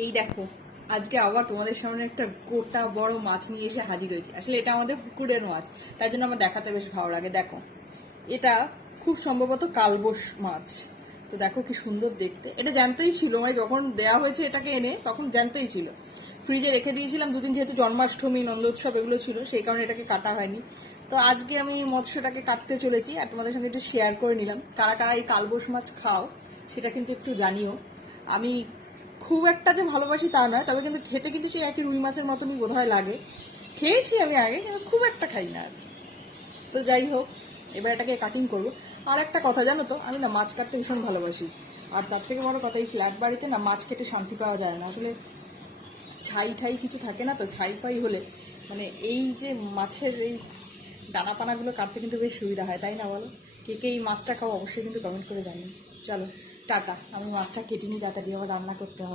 এই দেখো, আজকে আবার তোমাদের সামনে একটা গোটা বড় মাছ নিয়ে এসে হাজির হয়েছে। আসলে এটা আমাদের পুকুরের মাছ, তাই জন্য আমার দেখাতে বেশ ভালো লাগে। দেখো, এটা খুব সম্ভবত কালবোশ মাছ। তো দেখো কি সুন্দর দেখতে। এটা জ্যান্তই ছিল, মানে যখন দেয়া হয়েছে এটাকে এনে তখন জ্যান্তই ছিল। ফ্রিজে রেখে দিয়েছিলাম দুদিন, যেহেতু জন্মাষ্টমী নন্দোৎসব এগুলো ছিল, সেই কারণে এটাকে কাটা হয়নি। তো আজকে আমি এই মৎস্যটাকে কাটতে চলেছি আর তোমাদের সঙ্গে একটু শেয়ার করে নিলাম। কারা কারা এই কালবোশ মাছ খাও সেটা কিন্তু একটু জানিও। আমি খুব একটা যে ভালোবাসি তা নয়, তবে কিন্তু খেতে কিন্তু সেই একই রুই মাছের মতনই বোধহয় লাগে। খেয়েছি আমি আগে, কিন্তু খুব একটা খাই না। তো যাই হোক, এবার এটাকে কাটিং করবো। আর একটা কথা জানো তো, আমি না মাছ কাটতে ভীষণ ভালোবাসি। আর তার থেকে বড় কথা, এই ফ্ল্যাট বাড়িতে না মাছ কেটে শান্তি পাওয়া যায় না। আসলে ছাই ঠাই কিছু থাকে না, তো ছাই ফাই হলে মানে এই যে মাছের এই দানা পানাগুলো কাটতে কিন্তু বেশ সুবিধা হয়, তাই না বলো? কে কে এই মাছটা খাও অবশ্যই কিন্তু কমেন্ট করে জানি। চলো টাটা, আমি মাছটা কেটে নিই, তাড়াতাড়ি আবার রান্না করতে হবে।